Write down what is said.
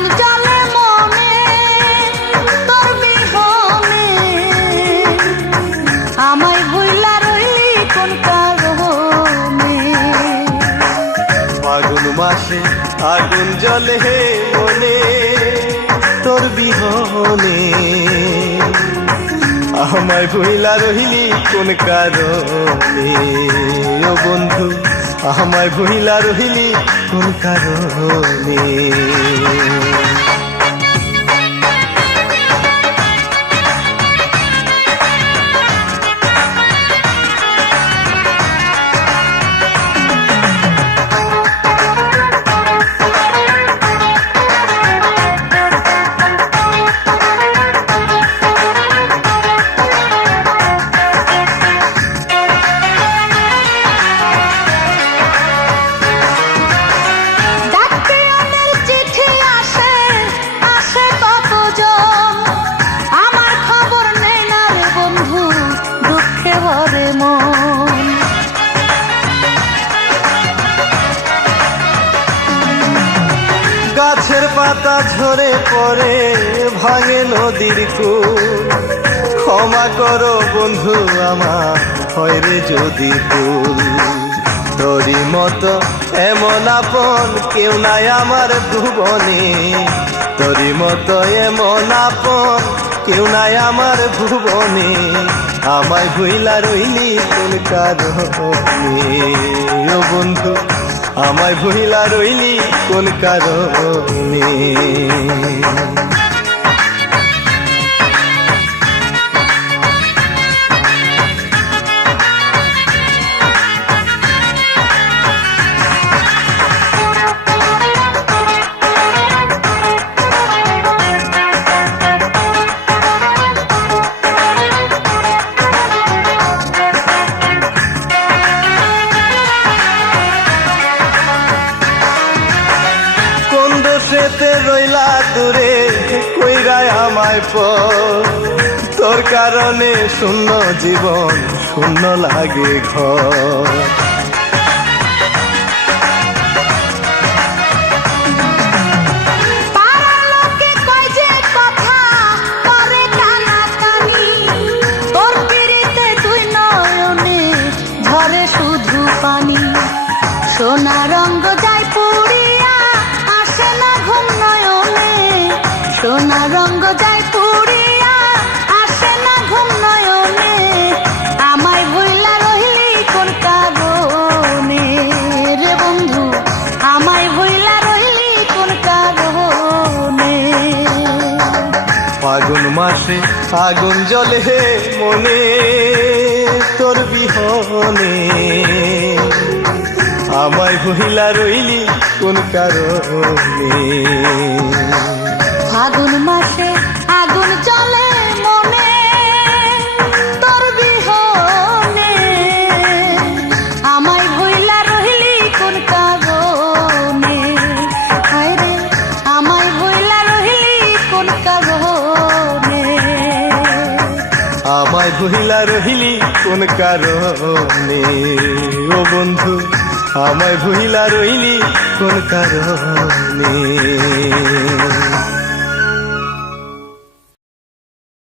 আগুন জ্বলে মনে তোর বিহনে, আমায় ভুইলা রইলি কোন কারণে। ফাগুন মাসে আগুন জ্বলে মনে তোর বিহনে, আমায় ভুইলা রইলি কোন কারণে। ও বন্ধু আমায় ভুইলা রইলি কোন কারণে। গাছের পাতা ঝরে পড়ে ভাঙে নদীর কূল, ক্ষমা করো বন্ধু আমার হয় রে যদি ভুল। তোরই মতো এমন আপন কেউ নাই আমার ভুবনে, তোরই মতো এমন আপন কেউ নাই আমার ভুবনে, আমায় ভুইলা রইলি কোন কারণে। ও বন্ধু আমায় ভুইলা রইলি কোন কারণে। সেতে রইলা দূরে কইরায় আমায় পর, তোর কারণে শূন্য জীবন শূন্য লাগে ঘর। শুধু পানি সোনা রঙ্গ যায় পুড়িয়া, আসে না ঘুম নয়নে। সোনা রঙ্গ যায় পুড়িয়া, আসে না ঘুম নয়নে, আমায় ভুইলা রইলি কোন কারণে। রে বন্ধু আমায় ভুইলা রইলি কোন কারণে। ফাগুন মাসে আগুন জ্বলে মনে তোর বিহনে, আমায় ভুইলা রইলি কোন কারণে। ফাগুন মাসে আগুন জ্বলে মনে তোর বিহনে, আমায় ভুইলা রইলি কোন কারণে। হায় রে আমায় ভুইলা রইলি কোন কারণে। আমায় ভুইলা রইলি কোন কারণে। ও বন্ধু আমায় ভুইলা রইলি কোন কারণে।